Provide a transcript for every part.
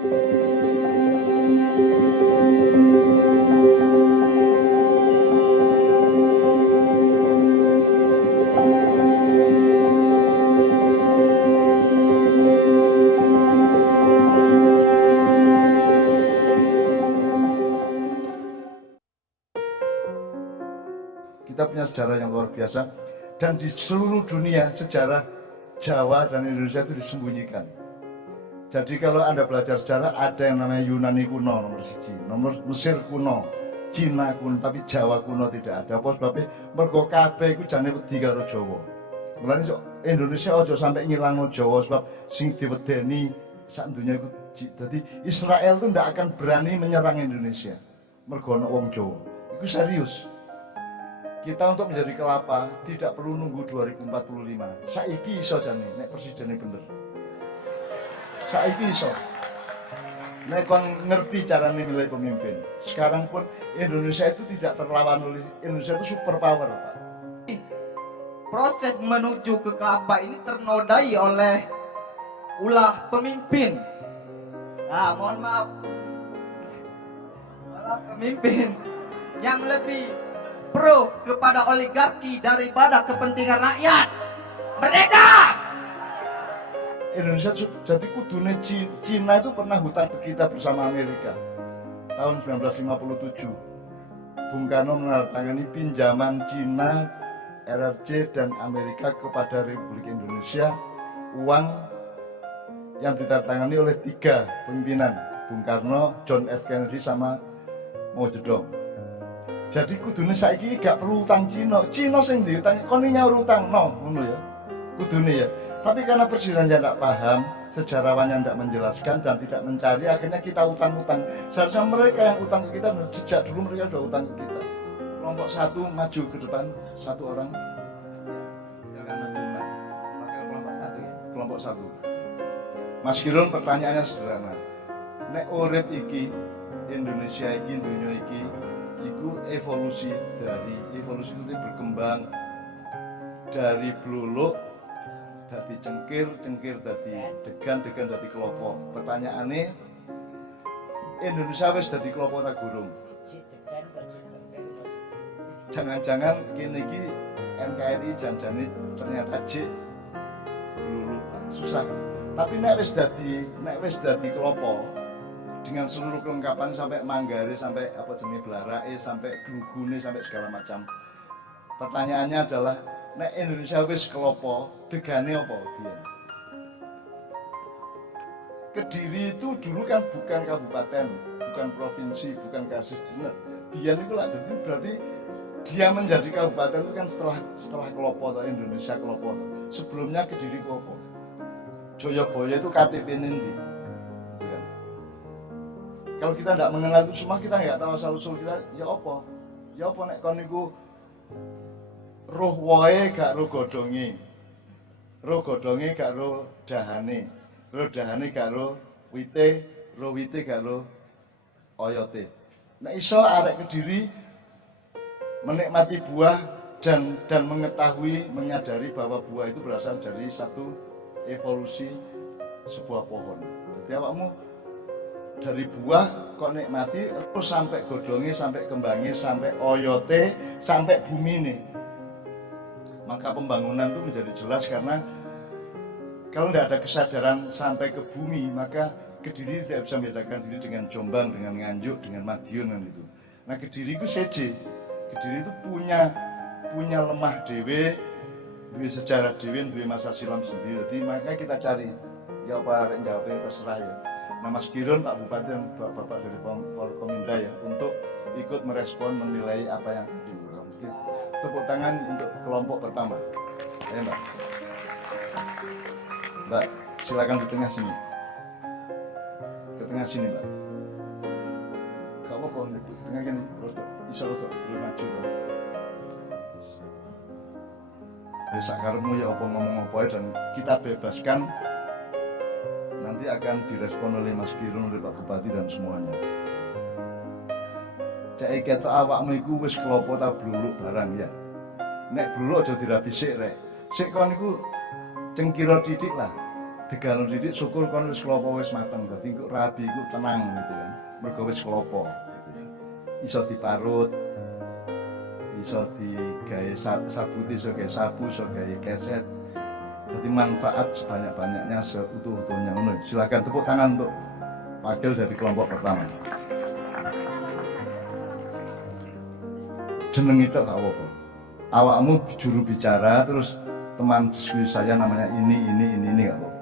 Kita punya sejarah yang luar biasa, dan di seluruh dunia sejarah Jawa dan Indonesia itu disembunyikan. Jadi kalau Anda belajar sejarah, ada yang namanya Yunani kuno nomor 1, nomor Mesir kuno, Cina kuno, tapi Jawa kuno tidak ada. Apa sebabnya? Mergo kabeh iku jane wedi karo Jawa. Mulane Indonesia aja sampai ngilangno Jawa, sebab sing diwedeni sak dunya iku. Jadi Israel itu ndak akan berani menyerang Indonesia. Mergo ana wong Jawa. Iku serius. Kita untuk menjadi kelapa tidak perlu nunggu 2045. Saiki iso jane nek presidennya bener. Saiki iso. Nek kon ngerti caranya milih pemimpin. Sekarang pun Indonesia itu tidak terlawan oleh, Indonesia itu super power, Pak. Proses menuju ke kelapa ini ternodai oleh ulah pemimpin. Nah, mohon maaf. Ulah pemimpin yang lebih pro kepada oligarki daripada kepentingan rakyat. Merdeka! Indonesia jadi kudune Cina itu pernah hutang ke kita bersama Amerika tahun 1957. Bung Karno menandatangani pinjaman Cina, RRC dan Amerika kepada Republik Indonesia, uang yang ditandatangani oleh 3 pimpinan, Bung Karno, John F. Kennedy sama Mao Zedong. Jadi kudune saiki gak perlu utang Cina sing diutang, kon nyaur utang ngono ya. Kudune ya. Tapi karena presidennya tidak paham, sejarawannya tidak menjelaskan dan tidak mencari, akhirnya kita utang-utang. Seharusnya mereka yang utang ke kita, sejak dulu mereka sudah utang ke kita. Kelompok 1 maju ke depan, 1 orang. Silakan Mas Mbak. Wakil kelompok 1 ya. Kelompok 1. Mas Giron, pertanyaannya sederhana. Nek urip iki, Indonesia iki, dunia iki, itu evolusi itu berkembang dari bluluk dadi cengkir dadi degan dadi kelopo. Pertanyaannya, Indonesia wis dadi kelopo ta gurung? Jangan-jangan kini iki NKRI janjane ternyata jek bluluk, susah. Tapi nek wis dadi kelopo dengan seluruh kelengkapan sampai manggare, sampai apa jenis belarae, sampai glugune, sampai segala macam. Pertanyaannya adalah, nek Indonesia wis kelopo, degane apa biyen? Kediri itu dulu kan bukan kabupaten, bukan provinsi, bukan kasus bener. Biyen itu lah, jadi berarti dia menjadi kabupaten itu kan setelah kelopo atau Indonesia kelopo. Sebelumnya Kediri kelopo. Joyoboyo itu KTP Nindi. Kalau kita tidak mengenal itu semua, kita nggak tahu asal-usul kita, ya apa? Ya apa nek kon niku roh wae gak roh godhonge. Roh godhonge gak roh dahane. Roh dahane gak roh wite gak roh oyote. Nek iso arek Kediri menikmati buah dan mengetahui, menyadari bahwa buah itu berasal dari satu evolusi sebuah pohon. Jadi awakmu dari buah kok nikmati terus sampai godhonge, sampai kembangnya, sampai oyote, sampai bumi nih. Maka pembangunan itu menjadi jelas karena kalau tidak ada kesadaran sampai ke bumi, maka Kediri tidak bisa membedakan diri dengan Jombang, dengan Nganjuk, dengan Madiun kan itu. Nah Kediri itu seje. Kediri itu punya lemah dewe, duwe sejarah dewe, duwe masa silam sendiri. Jadi makanya kita cari ya apa jawabnya terserah ya. Nah Mas Giron, Pak Bupati dan Bapak dari Forkominda ya untuk ikut merespon, menilai apa yang tadi mungkin. Tepuk tangan untuk kelompok pertama. Ayo Mbak. Mbak, silakan di tengah sini. Ke tengah sini Mbak. Gak apa-apa, di tengah gini, rotok, bisa rotok, belum maju kan. Besok karemu ya apa ngomong apa dan kita bebaskan. Nanti akan direspon oleh Mas Giron, oleh Pak Bupati dan semuanya. Cek ketok awakmu iku wis klopo ta bluluk barang ya. Nek bluluk aja dirabi sik rek. Sik kon iku cengkira titik lah. Degan didik syukur kon wis klopo wis mateng. Dadi kok rabi ku tenang gitu kan. Mergo wis klopo gitu ya. Iso diparut, iso digawe sabut, iso gawe sabu, iso gawe keset. Jadi manfaat sebanyak-banyaknya seutuh-utuhnya. Silakan tepuk tangan untuk wakil dari kelompok pertama. Jeneng itu gak apa-apa. Awakmu juru bicara terus teman diskusi saya namanya ini gak apa-apa.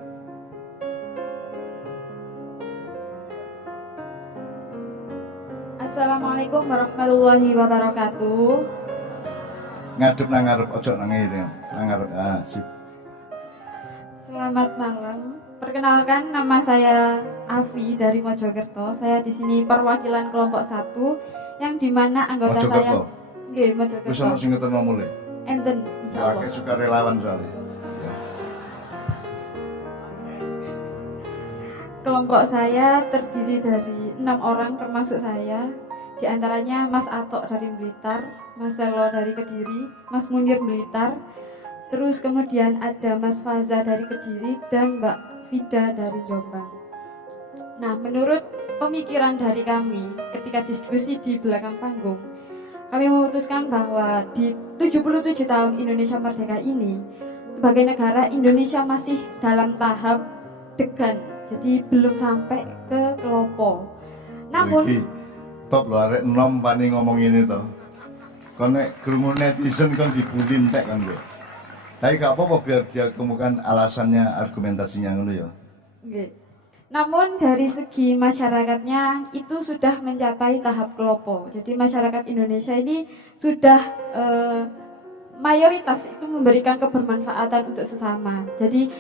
Assalamualaikum warahmatullahi wabarakatuh. Ngadep nang ngarep ojo nang ngene. Nang ngarep. Ah, sip. Selamat malam. Perkenalkan, nama saya Afi dari Mojokerto. Saya di sini perwakilan kelompok 1 yang dimana anggota Mojokerto. saya nggih Mojokerto. Wis ono sing ngeterno mulai. Enten insyaallah. Wah, suka relawan soalnya. Ya. Kelompok saya terdiri dari 6 orang termasuk saya. Di antaranya Mas Atok dari Blitar, Mas Selo dari Kediri, Mas Munir Blitar. Terus kemudian ada Mas Faza dari Kediri dan Mbak Vida dari Jombang. Nah, menurut pemikiran dari kami ketika diskusi di belakang panggung, kami memutuskan bahwa di 77 tahun Indonesia Merdeka ini, sebagai negara Indonesia masih dalam tahap degan, jadi belum sampai ke kelopo. Namun, Iki top lho arek enom pani ngomong ini to. Kon nek krungu netizen kon dibully entek kan lho. Tapi gak apa-apa biar dia kemukan alasannya, argumentasinya ngono ya. Oke. Namun dari segi masyarakatnya itu sudah mencapai tahap kelopo. Jadi masyarakat Indonesia ini sudah mayoritas itu memberikan kebermanfaatan untuk sesama. Jadi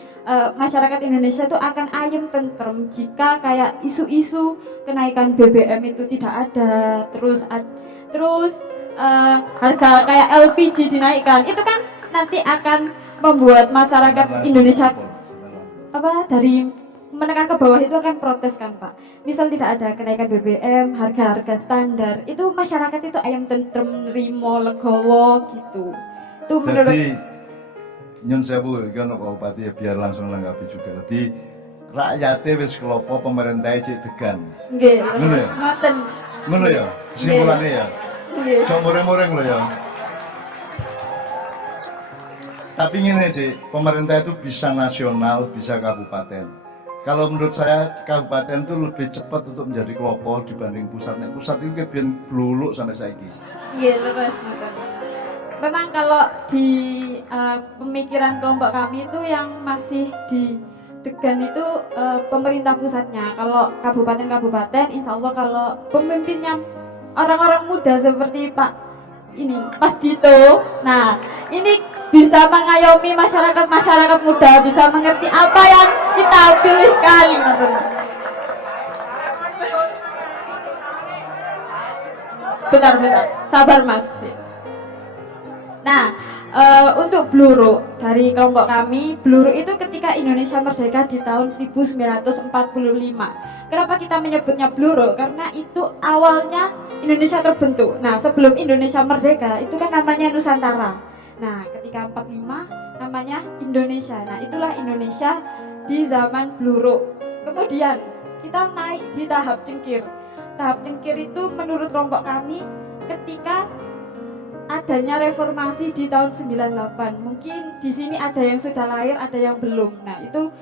masyarakat Indonesia itu akan ayem tentrem jika kayak isu-isu kenaikan BBM itu tidak ada, terus harga kayak LPG dinaikkan. Itu kan nanti akan membuat masyarakat Indonesia dari menengah ke bawah itu akan protes kan Pak. Misal tidak ada kenaikan BBM, harga-harga standar, itu masyarakat itu ayam tentrem, rimo, legowo gitu. Itu menurut Jadi nyun sewu iki ono Bupati ya biar langsung nanggapi juga. Jadi rakyatnya wis kelopo pemerintahnya cek degan. nggih, Ngono ya? ngoten. Ngono ya? Kesimpulannya ya. Nggih. Cok mureng-mureng lho ya. Tapi ngene Dik, pemerintah itu bisa nasional, bisa kabupaten. Kalau menurut saya kabupaten itu lebih cepat untuk menjadi kelopo dibanding pusat. Nek pusat itu kebiyen bluluk sampai saiki. Nggih, leres ngoten. Memang kalau di pemikiran kelompok kami itu yang masih di degan itu pemerintah pusatnya. Kalau kabupaten-kabupaten, insya Allah kalau pemimpinnya orang-orang muda seperti Pak ini Mas Dito, nah ini bisa mengayomi masyarakat muda, bisa mengerti apa yang kita pilihkan. Bentar, sabar Mas. Nah, untuk Bluro dari kelompok kami, Bluro itu ketika Indonesia merdeka di tahun 1945. Kenapa kita menyebutnya Bluro? Karena itu awalnya Indonesia terbentuk. Nah, sebelum Indonesia merdeka itu kan namanya Nusantara. Nah, ketika 45 namanya Indonesia. Nah, itulah Indonesia di zaman Bluro. Kemudian kita naik di tahap cengkir. Tahap cengkir itu menurut kelompok kami ketika adanya reformasi di tahun 98. Mungkin di sini ada yang sudah lahir, ada yang belum. Nah, itu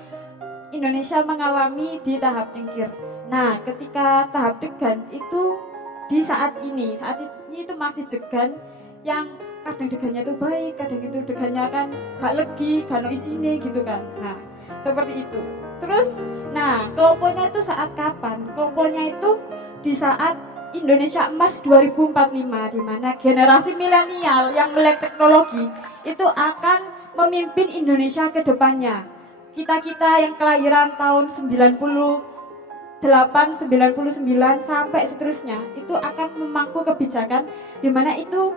Indonesia mengalami di tahap cengkir. Nah, ketika tahap degan itu di saat ini itu masih degan yang kadang degannya itu baik, kadang itu degannya kan gak legi, gak no isine gitu kan. Nah, seperti itu. Terus, nah, kelomponya itu saat kapan? Kelomponya itu di saat Indonesia Emas 2045, di mana generasi milenial yang melek teknologi itu akan memimpin Indonesia ke depannya. Kita-kita yang kelahiran tahun 98, 99 sampai seterusnya itu akan memangku kebijakan di mana itu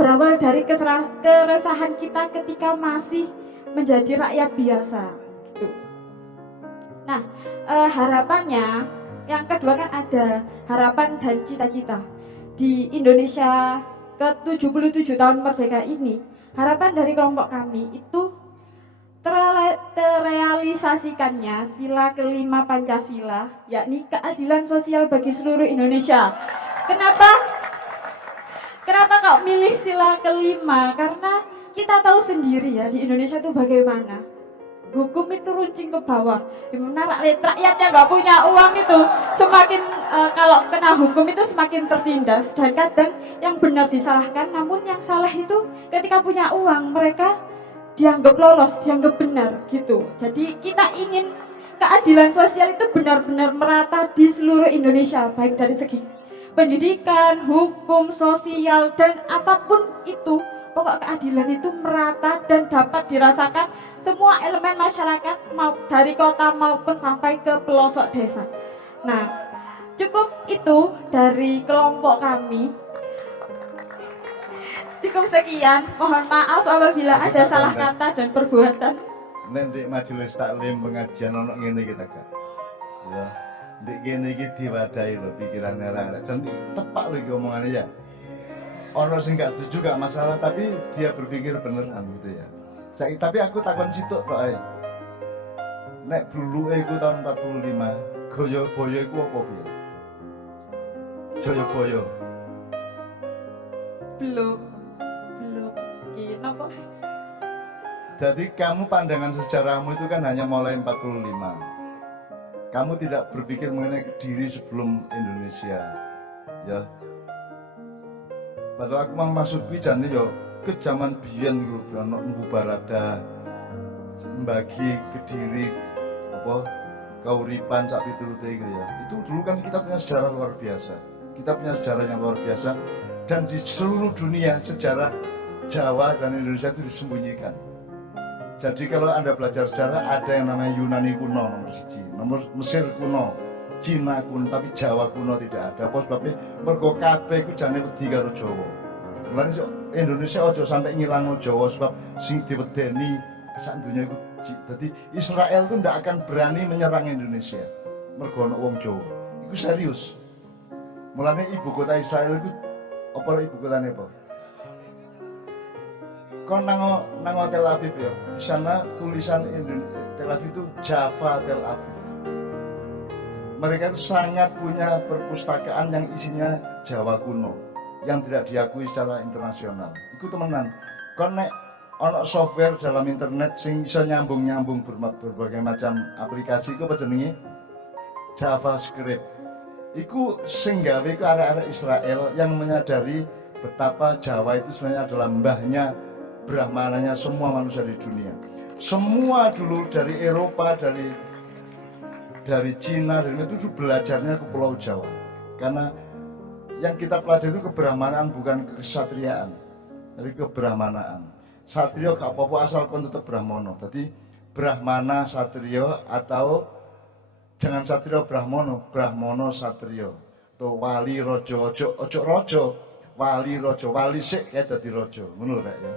berawal dari keresahan kita ketika masih menjadi rakyat biasa gitu. Nah, harapannya yang kedua kan ada harapan dan cita-cita di Indonesia ke-77 tahun merdeka ini. Harapan dari kelompok kami itu terrealisasikannya sila kelima Pancasila, yakni keadilan sosial bagi seluruh Indonesia. Kenapa kok milih sila kelima? Karena kita tahu sendiri ya di Indonesia itu bagaimana. Hukum itu runcing ke bawah. Dimana rakyat yang nggak punya uang itu semakin kalau kena hukum itu semakin tertindas. Dan kadang yang benar disalahkan, namun yang salah itu ketika punya uang mereka dianggap lolos, dianggap benar gitu. Jadi kita ingin keadilan sosial itu benar-benar merata di seluruh Indonesia, baik dari segi pendidikan, hukum, sosial, dan apapun itu. Pokok keadilan itu merata dan dapat dirasakan semua elemen masyarakat dari kota maupun sampai ke pelosok desa. Nah, cukup itu dari kelompok kami. Cukup sekian. Mohon maaf apabila ada salah kata dan perbuatan. Nek majelis taklim pengajian ono ngene kita Kak. Ya. Ndek kene iki diwadahi lho pikirane arek dan tepak lho iki omongane ya. Ono sing gak setuju gak masalah tapi dia berpikir beneran gitu ya. Tapi aku takon situk tok ae. Nek bluluke iku tahun 45, Jayabaya iku apa piye? Jayabaya. Belum. Iki napa? Jadi kamu pandangan sejarahmu itu kan hanya mulai 45. Kamu tidak berpikir mengenai diri sebelum Indonesia. Ya. Padahal aku mau masuk jane yo ke zaman biyen iku ono Mbu Barada membagi Kediri apa kauripan sak piturute iku ya. Itu dulu kan kita punya sejarah luar biasa. Kita punya sejarah yang luar biasa dan di seluruh dunia sejarah Jawa dan Indonesia itu disembunyikan. Jadi kalau Anda belajar sejarah ada yang namanya Yunani kuno nomor 1, nomor Mesir kuno, Cina kuno, tapi Jawa kuno tidak ada. Apa sebabnya? Mergo kabeh iku jane wedi karo Jawa. Mulane Indonesia aja sampai ngilangno Jawa sebab sing diwedeni sak dunya iku. Dadi Israel itu ndak akan berani menyerang Indonesia. Mergo ana wong Jawa. Iku serius. Mulane ibu kota Israel iku apa ibu kotane apa? Kau nang Tel Aviv ya, di sana tulisan Tel Aviv itu Java Tel Aviv. Mereka itu sangat punya perpustakaan yang isinya Jawa kuno, yang tidak diakui secara internasional. Iku temenan. Kau nek ono software dalam internet sing iso nyambung berbagai macam aplikasi, iku apa jenenge? JavaScript. Iku sing gawe ku arek-arek Israel yang menyadari betapa Jawa itu sebenarnya adalah mbahnya Brahmananya semua manusia di dunia. Semua dulu dari Eropa, dari Cina, dari itu belajarnya ke Pulau Jawa. Karena yang kita pelajari itu kebrahmanaan bukan kesatriaan, tapi kebrahmanaan. Satrio gak apa-apa asal kon tetep Brahmono. Jadi Brahmana Satrio atau jangan Satrio Brahmono, Brahmono Satrio. Atau wali rojo, ojo rojo, wali rojo, wali sik kayak dadi rojo. Ngono rek ya.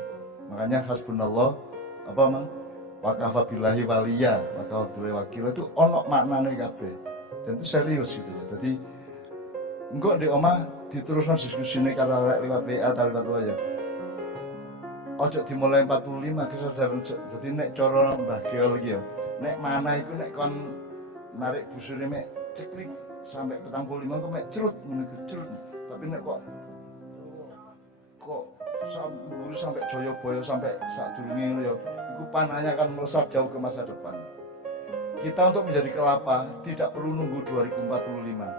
Makanya hasbunallah apa mang wakafa billahi waliya wakafa billahi wakil itu ono maknane kabeh dan itu serius gitu ya. Jadi engko di omah diterusno diskusine karo arek liwat WA atau liwat apa ya. Ojo dimulai 45 kesadaran. Jadi nek cara Mbah Geol iki ya. Nek mana iku nek kon narik busure mek ceklik sampai 45 kok mek cerut ngono cerut. Tapi nek kok sampai Jayabaya sampai sadurunge ngono ya, iku panahnya akan melesat jauh ke masa depan. Kita untuk menjadi kelapa tidak perlu nunggu 2045.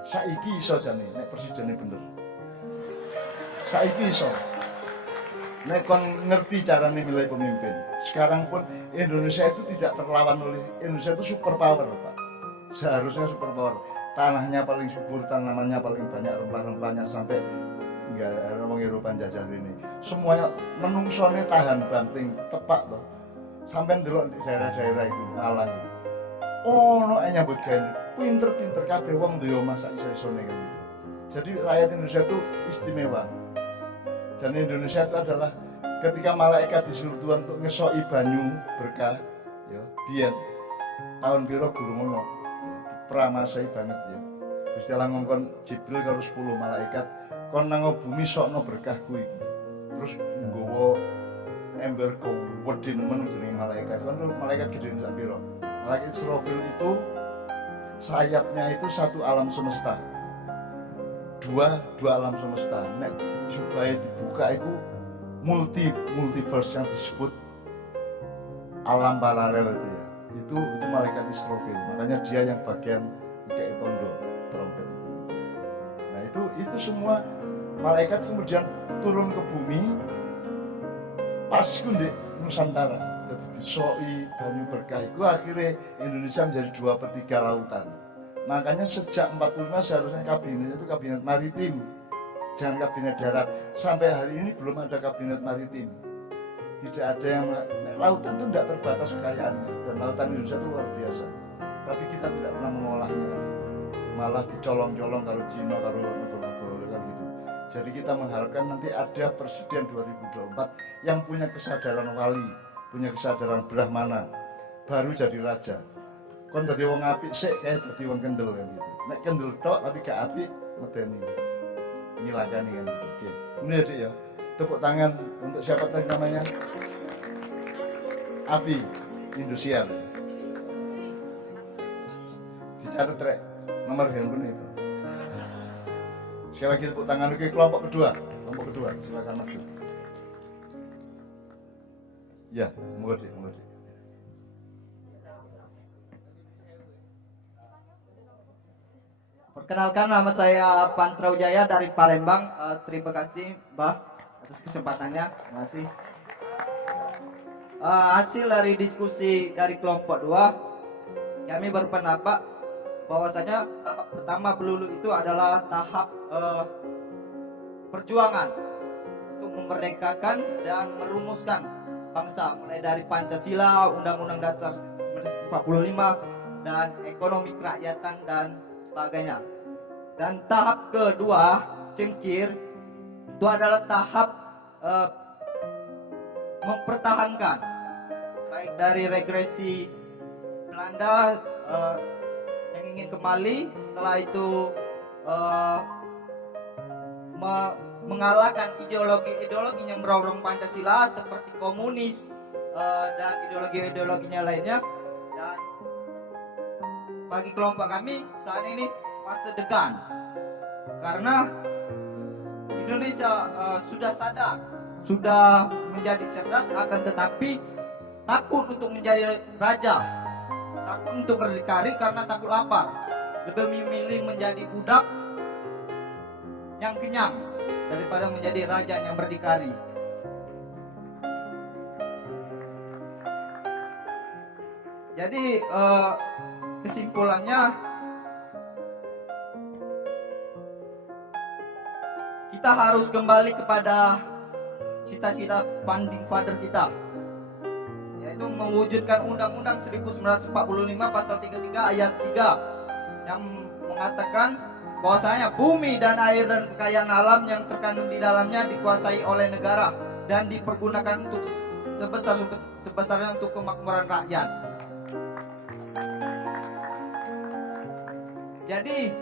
Saiki iso jane nek presidennya bener. Saiki iso. Nek kon ngerti carane milih pemimpin. Sekarang pun Indonesia itu tidak terlawan oleh Indonesia itu super power, Pak. Seharusnya super power. Tanahnya paling subur, tanamannya paling banyak, rempah-rempahnya sampai enggak ada orang Eropa jajah ini. Semuanya menungsone tahan banting tepak loh. Sampai ndelok di daerah-daerah itu Malang. Ono nyambut gawe. Pinter-pinter kabeh wong duwe omah sak iso-isone kan gitu. Jadi rakyat Indonesia itu istimewa. Dan Indonesia itu adalah ketika malaikat disuruh Tuhan untuk ngesoki banyu berkah ya, biyen tahun piro guru ngono. Pramasai banget ya. Gusti Allah ngongkon Jibril karo 10 malaikat kon nang bumi sokno berkahku iki. Terus nggawa embargo wedi nemen jenenge malaikat. Kan malaikat gede sak piro? Malaikat Israfil itu sayapnya itu satu alam semesta. Dua alam semesta. Nek supaya dibuka itu multiverse yang disebut alam paralel itu ya. Itu malaikat Israfil. Makanya dia yang bagian kayak tondo trompet itu. Nah, itu semua malaikat kemudian turun ke bumi pas ku ndek Nusantara. Jadi disoi banyu berkah itu akhirnya Indonesia menjadi 2/3 lautan. Makanya sejak 45 seharusnya kabinet itu kabinet maritim, jangan kabinet darat. Sampai hari ini belum ada kabinet maritim. Tidak ada yang lautan itu tidak terbatas kekayaannya, dan lautan Indonesia itu luar biasa. Tapi kita tidak pernah mengolahnya, malah dicolong-colong kalau Cina, kalau negara-negara kan gitu. Jadi kita mengharapkan nanti ada presiden 2024 yang punya kesadaran wali, punya kesadaran brahmana, baru jadi raja. Kon dadi wong apik sik kayak dadi wong kendel kan gitu. Nek kendel tok tapi gak apik medeni. Nyilakani kan gitu. Oke. Ini ya, Dik ya. Tepuk tangan untuk siapa tadi namanya? Avi Indosiar. Dicatat rek nomor handphone itu. Sekali lagi tepuk tangan lagi kelompok kedua. Kelompok kedua, silakan maju. Ya, monggo Dik, monggo Dik. Perkenalkan, nama saya Pantra Wijaya dari Palembang. Terima kasih Mbah atas kesempatannya. Terima kasih. Hasil dari diskusi dari kelompok 2, kami berpendapat bahwasanya tahap pertama pelulu itu adalah tahap perjuangan untuk memerdekakan dan merumuskan bangsa, mulai dari Pancasila, Undang-Undang Dasar 1945, dan ekonomi kerakyatan dan sebagainya. Dan tahap kedua, cengkir, itu adalah tahap mempertahankan, baik dari regresi Belanda yang ingin kembali, setelah itu mengalahkan ideologi yang merongrong Pancasila seperti komunis dan ideologinya lainnya. Dan bagi kelompok kami saat ini fase degan, karena Indonesia sudah sadar, sudah menjadi cerdas, akan tetapi takut untuk menjadi raja, takut untuk berdikari karena takut lapar, lebih memilih menjadi budak yang kenyang daripada menjadi raja yang berdikari. Jadi kesimpulannya, kita harus kembali kepada cita-cita founding father kita, yaitu mewujudkan Undang-Undang 1945 pasal 33 ayat 3 yang mengatakan bahwasanya bumi dan air dan kekayaan alam yang terkandung di dalamnya dikuasai oleh negara dan dipergunakan untuk sebesarnya untuk kemakmuran rakyat. Jadi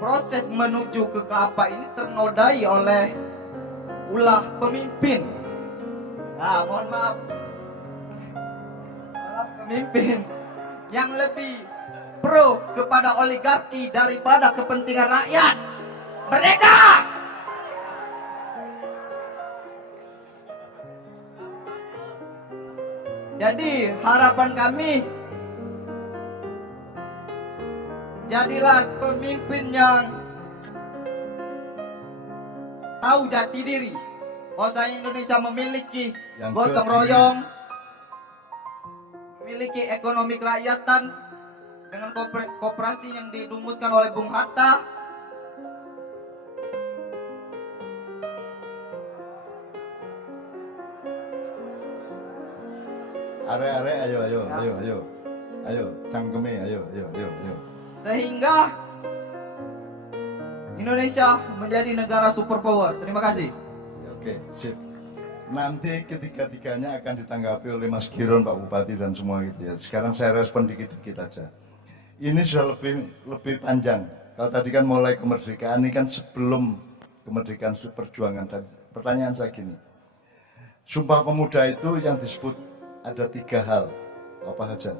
proses menuju ke kelapa ini ternodai oleh ulah pemimpin. Nah, mohon maaf, pemimpin yang lebih pro kepada oligarki daripada kepentingan rakyat. Merdeka! Jadi harapan kami, jadilah pemimpin yang tahu jati diri, bahwasanya Indonesia memiliki gotong royong, memiliki ekonomi kerakyatan dengan koperasi yang dirumuskan oleh Bung Hatta. Are-are, ayo, cangkeme, ayo. Sehingga Indonesia menjadi negara superpower. Terima kasih. Oke, sip. Nanti ketiga-tiganya akan ditanggapi oleh Mas Giron, Pak Bupati dan semua gitu ya. Sekarang saya respon dikit-dikit aja. Ini sudah lebih panjang. Kalau tadi kan mulai kemerdekaan, ini kan sebelum kemerdekaan perjuangan. Pertanyaan saya gini, Sumpah Pemuda itu yang disebut ada 3 hal. Apa saja?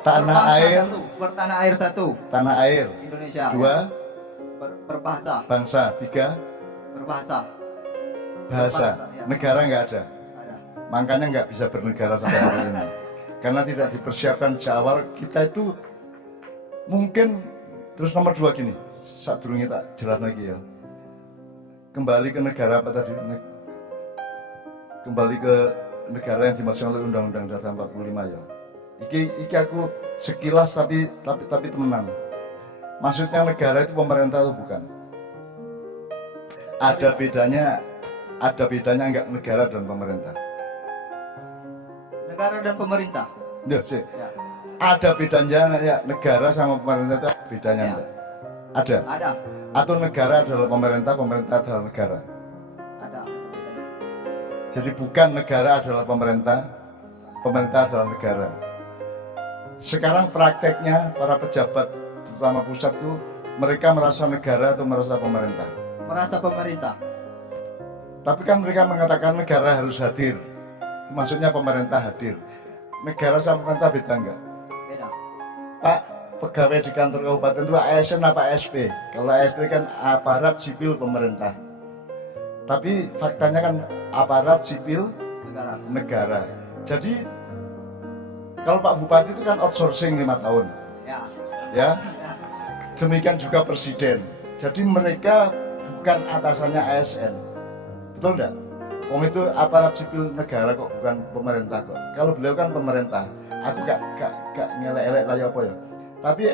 Tanah air, bertanah air satu, tanah air. Indonesia. 2, Berbahasa, bangsa. 3, berbahasa. bahasa. Ya. Negara nggak ada. Ada. Makanya nggak bisa bernegara sampai hari ini. Karena tidak dipersiapkan sejak awal. Kita itu mungkin, terus nomor 2 gini, saat dulu kita jelas lagi ya. Kembali ke negara apa tadi? Kembali ke negara yang dimaksud oleh Undang-Undang Dasar 45 ya. Iki aku sekilas tapi temenan. Maksudnya negara itu pemerintah atau bukan? Ada bedanya enggak negara dan pemerintah? Negara dan pemerintah. Ya, sih. Ya. Ada bedanya ya, negara sama pemerintah itu bedanya Ya. enggak? Ada. Ada. Atau negara adalah pemerintah, pemerintah adalah negara. Ada. Jadi bukan negara adalah pemerintah, pemerintah adalah negara. Sekarang prakteknya para pejabat terutama pusat itu mereka merasa negara atau merasa pemerintah. Merasa pemerintah. Tapi kan mereka mengatakan negara harus hadir. Maksudnya pemerintah hadir. Negara sama pemerintah beda enggak? Beda. Pak, pegawai di kantor kabupaten itu ASN apa ASP? Kalau ASP kan aparat sipil pemerintah. Tapi faktanya kan aparat sipil Negara. negara. Jadi kalau Pak Bupati itu kan outsourcing 5 tahun. Ya. Ya. Demikian juga presiden. Jadi mereka bukan atasannya ASN. Betul enggak? Itu aparat sipil negara kok, bukan pemerintah kok. Kalau beliau kan pemerintah, aku gak ngelek-elek lah ya apa ya. Tapi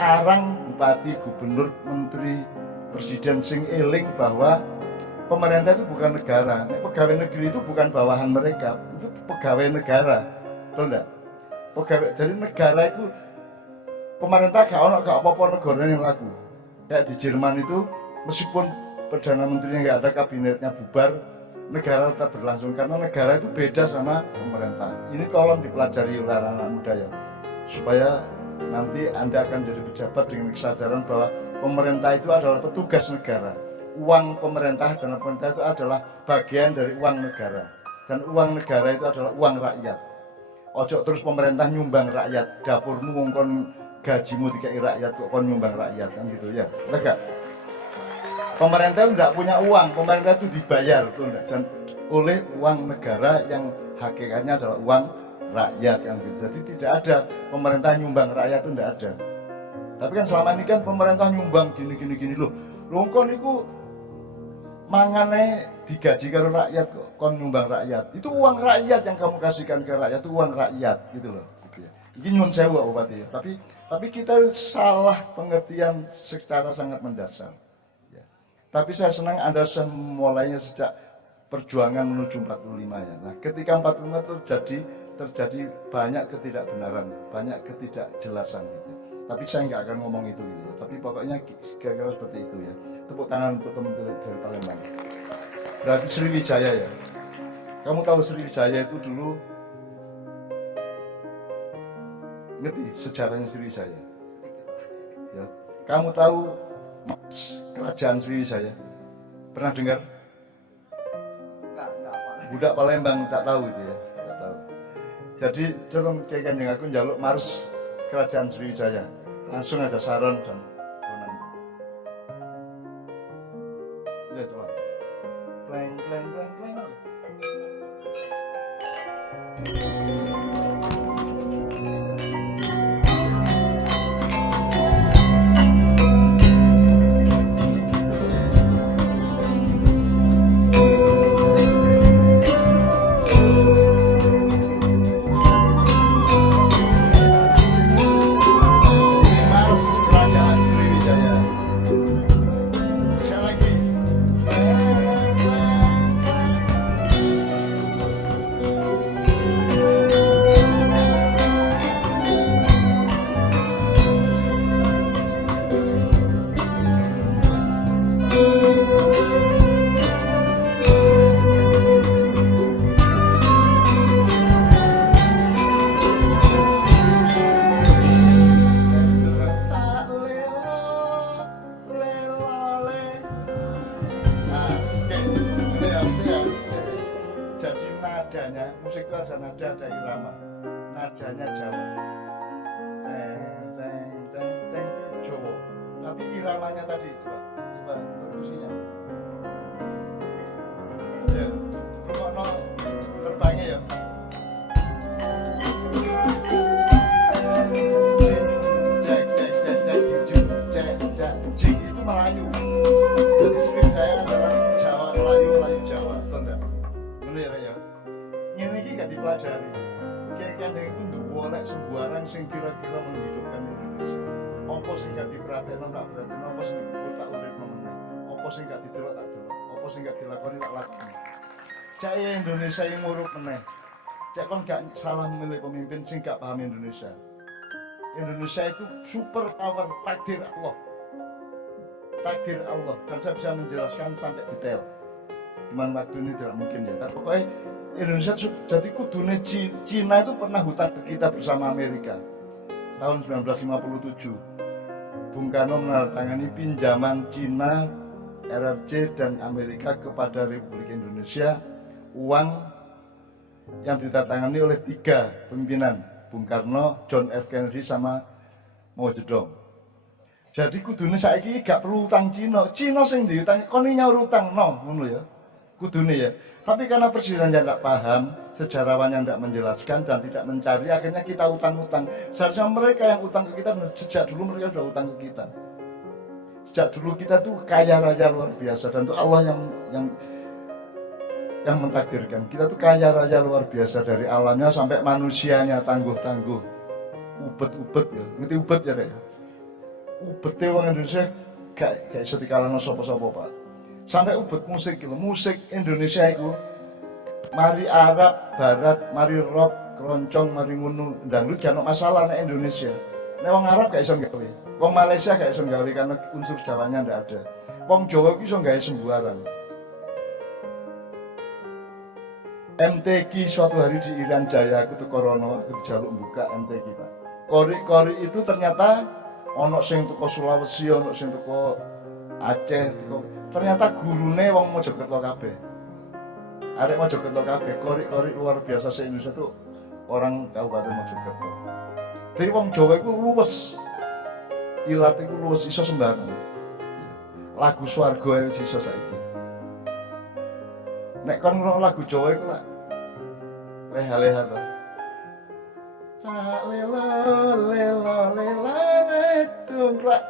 arang bupati, gubernur, menteri, presiden sing eling bahwa pemerintah itu bukan negara. Pegawai negeri itu bukan bawahan mereka, itu pegawai negara. Betul enggak? Pegawai, jadi negara itu pemerintah gak apa-apa negara yang laku. Kayak di Jerman itu meskipun perdana menterinya nggak ada, kabinetnya bubar, negara tetap berlangsung karena negara itu beda sama pemerintah. Ini tolong dipelajari oleh anak-anak muda ya, supaya nanti Anda akan jadi pejabat dengan kesadaran bahwa pemerintah itu adalah petugas negara. Uang pemerintah dan pemerintah itu adalah bagian dari uang negara, dan uang negara itu adalah uang rakyat. Ojo terus pemerintah nyumbang rakyat, dapurmu ngongkon gajimu dikai rakyat kok kon nyumbang rakyat kan gitu ya. Enggak. Pemerintah itu tidak punya uang, pemerintah itu dibayar tuh enggak, dan oleh uang negara yang hakikatnya adalah uang rakyat kan gitu. Jadi tidak ada pemerintah nyumbang rakyat itu tidak ada. Tapi kan selama ini kan pemerintah nyumbang gini loh. Longkon itu mangane digaji karo rakyat kok, kon nyumbang rakyat. Itu uang rakyat yang kamu kasihkan ke rakyat, itu uang rakyat gitu loh. Gitu ya. Ini nyun sewu Bupati ya. Tapi kita salah pengertian secara sangat mendasar. Ya. Tapi saya senang Anda sudah mulainya sejak perjuangan menuju 45 ya. Nah, ketika 45 terjadi banyak ketidakbenaran, banyak ketidakjelasan gitu. Tapi saya nggak akan ngomong itu gitu ya. Tapi pokoknya kira-kira seperti itu ya. Tepuk tangan untuk teman-teman dari Palembang. Berarti Sriwijaya ya. Kamu tahu Sriwijaya itu dulu, ngerti sejarahnya Sriwijaya? Ya. Kamu tahu kerajaan Sriwijaya? Pernah dengar? Enggak apa. Budak Palembang tak tahu itu ya, tak tahu. Jadi tolong kayak yang aku njaluk mars kerajaan Sriwijaya, langsung ada saron dan konan. Ya coba, kleng kleng kleng kleng. Mars kerajaan ada irama, nadanya Jawa. Teng itu Jawa. Tapi iramanya tadi coba perkusinya. Ya, rumahno terbangnya ya. Jing itu Melayu. Jadi skrip saya adalah Jawa Melayu Jawa, betul enggak? Bener ya. Ngene iki gak dipelajari. Kayak kadang itu nduwe nek sembarang sing kira-kira menghidupkan Indonesia. Apa sing gak diperhatekno tak perhatekno, apa sing tak uripno meneh. Apa sing gak didelok tak delok, apa sing gak dilakoni tak lakoni. Cak Indonesia yang murup meneh. Cak kon gak salah memilih pemimpin sing gak paham Indonesia. Indonesia itu super power, takdir Allah. Takdir Allah, dan saya bisa menjelaskan sampai detail. Cuman waktu ini tidak mungkin ya. Tapi pokoknya Indonesia jadi kudune Cina itu pernah hutang ke kita bersama Amerika. Tahun 1957, Bung Karno menandatangani pinjaman Cina, RRC dan Amerika kepada Republik Indonesia, uang yang ditandatangani oleh 3 pimpinan, Bung Karno, John F. Kennedy sama Mao Zedong. Jadi kudune saiki gak perlu utang Cina sing diutang, kon nyaur utang ngono ya. Kudune ya. Tapi karena presiden yang tidak paham, sejarawan yang tidak menjelaskan dan tidak mencari, akhirnya kita utang-utang. Seharusnya mereka yang utang ke kita, sejak dulu mereka sudah utang ke kita. Sejak dulu kita tuh kaya raya luar biasa, dan itu Allah yang mentakdirkan. Kita tuh kaya raya luar biasa, dari alamnya sampai manusianya tangguh-tangguh. Ubet-ubet ya, ngerti ubet ya ya? Ubete wong Indonesia gak iso dikalahno sapa-sapa, Pak. Sampai ubet musik gitu. Musik Indonesia itu mari Arab, Barat, mari rock, keroncong, mari ngono, dangdut gak ono masalah nek Indonesia. Nek wong Arab gak iso gawe. Wong Malaysia gak iso gawe karena unsur Jawanya ndak ada. Wong Jawa iku iso gawe sembarang. MTQ suatu hari di Irian Jaya aku teko rono, aku dijaluk buka MTQ, Pak. Kori-kori itu ternyata ono sing teko Sulawesi, ono sing teko Aceh, ternyata gurune wong Mojokerto kabeh. Arek Mojokerto kabeh, kori-kori luar biasa se-Indonesia tuh orang Kabupaten Mojokerto. Jadi wong Jawa iku luwes. Ilat iku luwes iso sembarang. Lagu Swarga wis iso saiki. Nek kon ngrungokno lagu Jawa iku lak leha-leha to. Tak lelo tungklak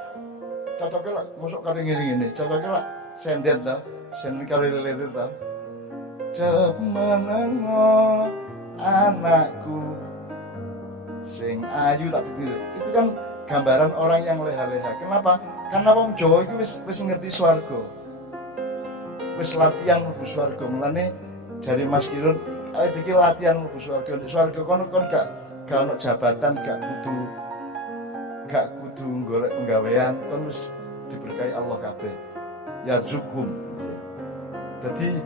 cocoknya lah masuk kali gini cocoknya lah senden tau senden kali lele tau cep menengo anakku sing ayu tak betul itu kan gambaran orang yang leha-leha. Kenapa? Karena wong Jawa itu wis ngerti swarga, wis latihan mlebu swarga. Mulane jare Mas Kirun iki latihan mlebu swarga. Nek swarga kono gak ono jabatan, gak kudu golek penggawean, kon wis diberkahi Allah kabeh. Ya zukum. Jadi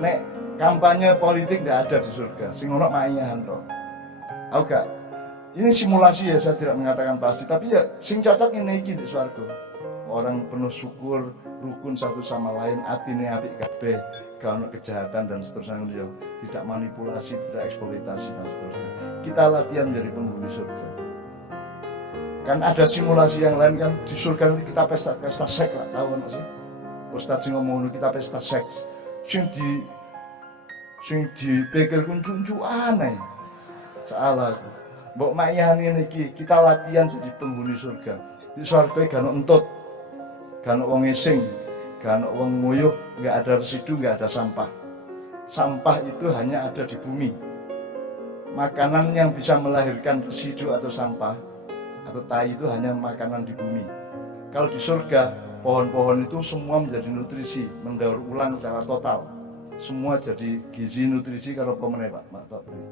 nek kampanye politik ndak ada di surga. Sing ono Maiyahan to. Aku gak ini simulasi ya, saya tidak mengatakan pasti, tapi ya sing cocok ini iki di swarga. Orang penuh syukur, rukun satu sama lain, atine apik kabeh, gak ono kejahatan dan seterusnya ya. Tidak manipulasi, tidak eksploitasi dan seterusnya. Kita latihan jadi penghuni surga. Kan ada simulasi yang lain kan, di surga nanti kita pesta seks lah, tahu kan sih? Ustadz sing ngomong kita pesta seks. Sing dipikir kuncu aneh. Salah aku. Mbok Maiyahan iki kita latihan jadi penghuni surga. Di surga gak ono entut, gak ono wong ngising, gak ono wong nguyuh, gak ada residu, gak ada sampah. Sampah itu hanya ada di bumi. Makanan yang bisa melahirkan residu atau sampah atau tai itu hanya makanan di bumi. Kalau di surga, pohon-pohon itu semua menjadi nutrisi, mendaur ulang secara total. Semua jadi gizi nutrisi kalau pemenang Pak Bri.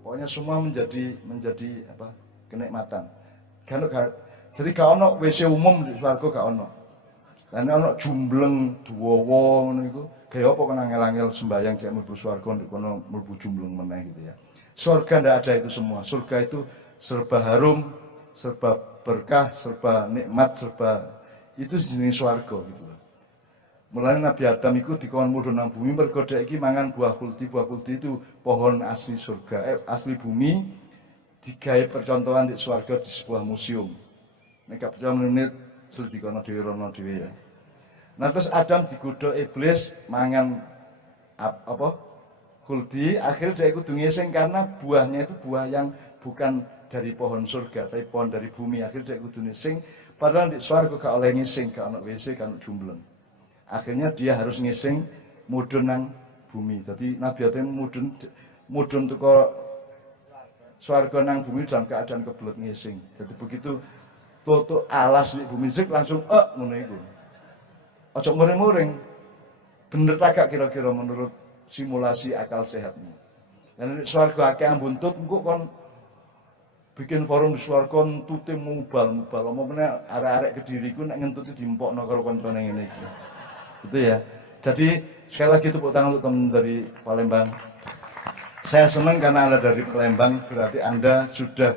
Pokoknya semua menjadi apa? Kenikmatan. Jadi gak ono WC umum di swarga gak ono. Lan ono jumbleng duwowo ngono iku. Gaya apa kena ngel-ngel sembayang cek mlebu swarga ndek kono mlebu jumbleng meneh gitu ya. Surga ndak ada itu semua. Surga itu serba harum, serba berkah, serba nikmat, serba itu jenis swarga gitu loh. Mulane Nabi Adam iku dikon mudhun nang bumi mergo dhek iki mangan buah kuldi. Buah kuldi itu pohon asli surga, asli bumi, digawe percontohan di swarga di sebuah museum. Nek gak percaya menit selidikono dhewe rono dhewe ya. Nah terus Adam digodhog iblis mangan apa? Kuldi, akhirnya dhek kudu ngising karena buahnya itu buah yang bukan dari pohon surga, tapi pohon dari bumi. Akhirnya dhek kudu ngising, padahal di swarga gak oleh ngising, gak ono WC, gak ono jumbleng. Akhirnya dia harus ngising mudhun nang bumi. Jadi Nabi Adam mudhun teko swarga nang bumi dalam keadaan kebelet ngising. Jadi begitu tutuk alas di bumi zik langsung ngono iku. Aja muring-muring. Bener tak gak kira-kira menurut simulasi akal sehatmu. Dan swarga akeh ambuntut engko kon bikin forum di swarga entute mubal-mubal. Omongane arek-arek Kediri ku nek ngentuti diempokno karo koncone ngene iki. Gitu ya. Jadi sekali lagi tepuk tangan untuk teman dari Palembang. Saya senang karena Anda dari Palembang, berarti Anda sudah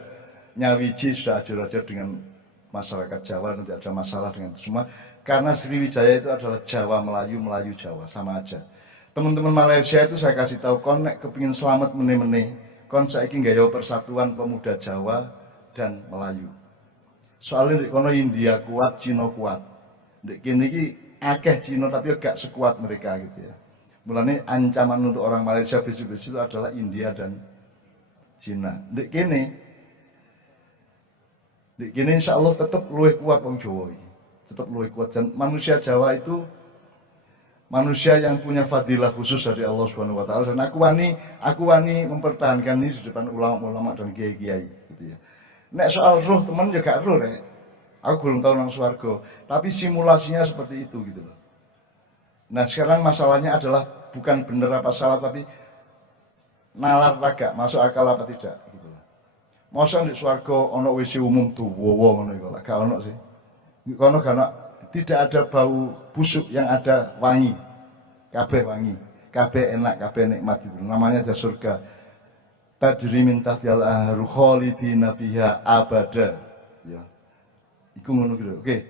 nyawiji, sudah ajur-ajur dengan masyarakat Jawa, tidak ada masalah dengan itu semua. Karena Sriwijaya itu adalah Jawa Melayu, Melayu Jawa, sama aja. Teman-teman Malaysia itu saya kasih tahu, kon nek kepingin selamat meneh-meneh, kon saiki nggawa persatuan pemuda Jawa dan Melayu. Soalnya di kono India kuat, Cina kuat. Dek kene iki akeh Cina tapi gak sekuat mereka gitu ya. Mulane ancaman untuk orang Malaysia besok-besok itu adalah India dan Cina. Dek kene insya Allah tetap luwih kuat wong Jawa iki. Tetap luwih kuat, dan manusia Jawa itu manusia yang punya fadilah khusus dari Allah Subhanahu wa taala, dan aku wani mempertahankan ini di depan ulama-ulama dan kiai-kiai gitu ya. Nek soal roh teman ya gak roh rek. Aku belum tahu nang swarga, tapi simulasinya seperti itu gitu loh. Nah sekarang masalahnya adalah bukan benar apa salah, tapi nalar agak masuk akal apa tidak gitu loh. Masa di swarga ono WC umum tuh wowo ngono iku, gak ono sih. Kono gak tidak ada bau busuk, yang ada wangi. Kabeh wangi, kabeh enak, kabeh nikmat itu. Namanya aja surga. Tajri min tahtihal anharu khalidina fiha abada. Ya. Iku ngono gitu. Oke.